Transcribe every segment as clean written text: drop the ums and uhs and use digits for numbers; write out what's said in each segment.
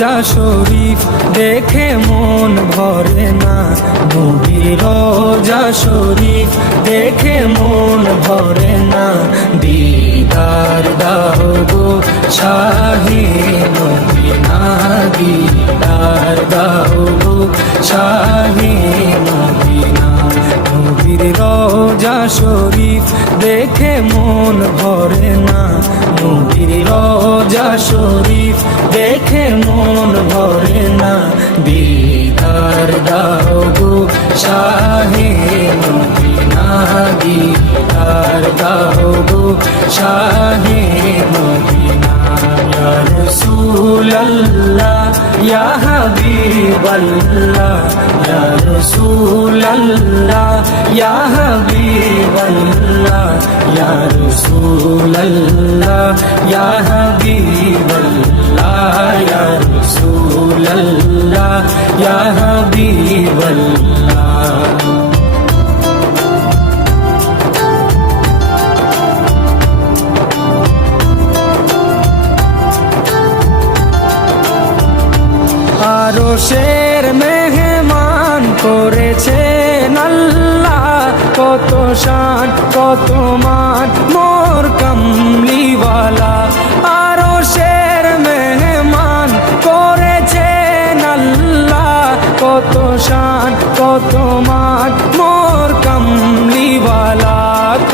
রোজা শরীফ দেখে মন ভরে না, নবীর রোজা শরীফ দেখে মন ভরে না। দিদার দাও গো শাহে মদিনা, দিদার দাও গো শাহে মদিনা। নবীর রোজা শরীফ দেখে মন ভরে না, নবীর রোজা শরীফ দেখে মন ভরে না। দিদার দাও গো শাহে মদিনা, দিদার দাও গো শাহে মদিনা। ইয়া রাসূলুল্লাহ ইয়া হাবিবাল্লাহ, ইয়া রাসূলুল্লাহ ইয়া হাবিবাল্লাহ, ইয়া রাসূলুল্লাহ ইয়া হাবিবাল্লাহ, ইয়া রাসূলুল্লাহ ইয়া হাবিবাল্লাহ। আরশের মেহমান করেছেন আল্লাহ, কত শান কত মান মোর কামলিওয়ালা। আরশের মেহমান করেছেন আল্লাহ, কত শান কত মান মোর কামলিওয়ালা,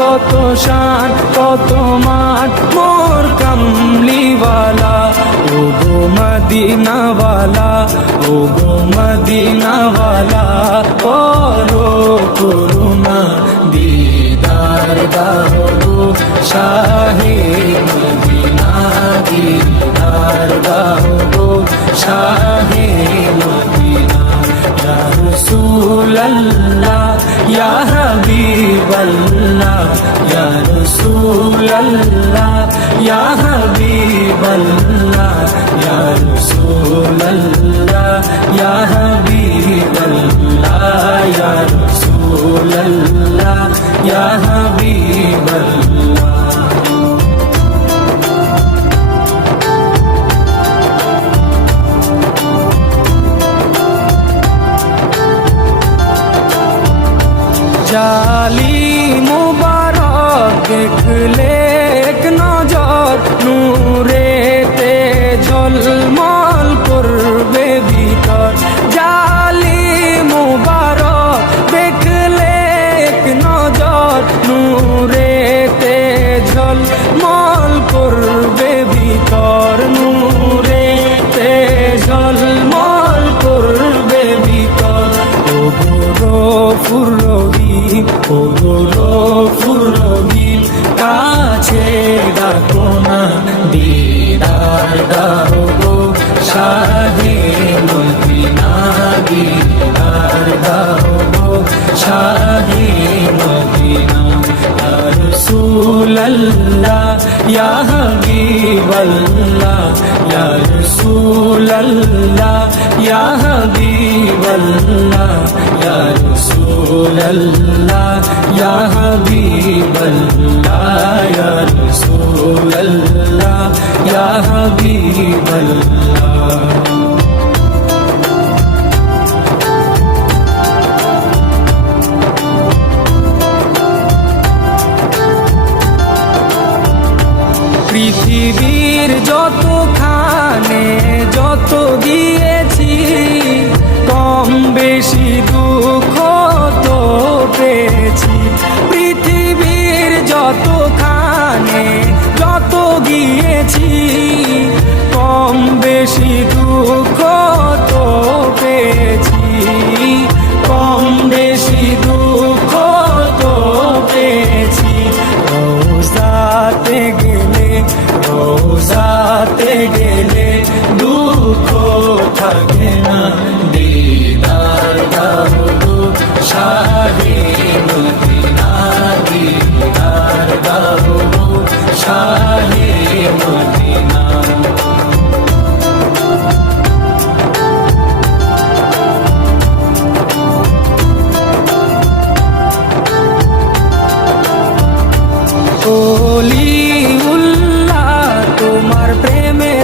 কত শান কত মান মোর কামলিওয়ালা। ও গো মদিনাওয়ালা, ও গো মদিনাওয়ালা, করো করুণা, দিদার দাও গো শাহে মদিনা, দিদার দাও গো শাহে মদিনা। ইয়া রাসূলুল্লাহ ইয়া হাবিবাল্লাহ, ইয়া রাসূলুল্লাহ ইয়া হাবিবাল্লাহ, ইয়া রাসূলুল্লাহ ইয়া হাবিবাল্লাহ, ইয়া রাসূলুল্লাহ ইয়া হাবিবাল্লাহ। জালি মুবারক দেখলে এক নজর, নূরেতে ঝলমল করবে ভিতর। জালি মুবারক দেখলে এক নজর, নূরেতে ঝলমল করবে ভিতর, নূরেতে ঝলমল করবে ভিতর। ও গফুর রহিম, ও গফুর রহিম, কাছে ডাকো না, দিদার দাও গো শাহে মদিনা, দিদার দাও গো শাহে মদিনা। ইয়া রাসূলুল্লাহ ইয়া হাবিবাল্লাহ, ইয়া রাসূলুল্লাহ ইয়া হাবিবাল্লাহ, ইয়া রাসূলুল্লাহ ইয়া হাবিবাল্লাহ, ইয়া রাসূলুল্লাহ ইয়া হাবিবাল্লাহ। পৃথিবীর যতখানে যত গিয়েছি, কম বেশি দুঃখ তো পেয়েছি। পৃথিবীর যতখানে যত গিয়েছি, কম বেশি দুঃখ তো পেয়েছি, কম বেশি দুঃখ তো পেয়েছি। রোজাতে গেলে, রোজাতে গেলে দুঃখ থাকে না, দিদার দাও গো শাহে মদিনা, দিদার দাও গো শাহে মদিনা। ওলিউল্লাহ তোমার প্রেমে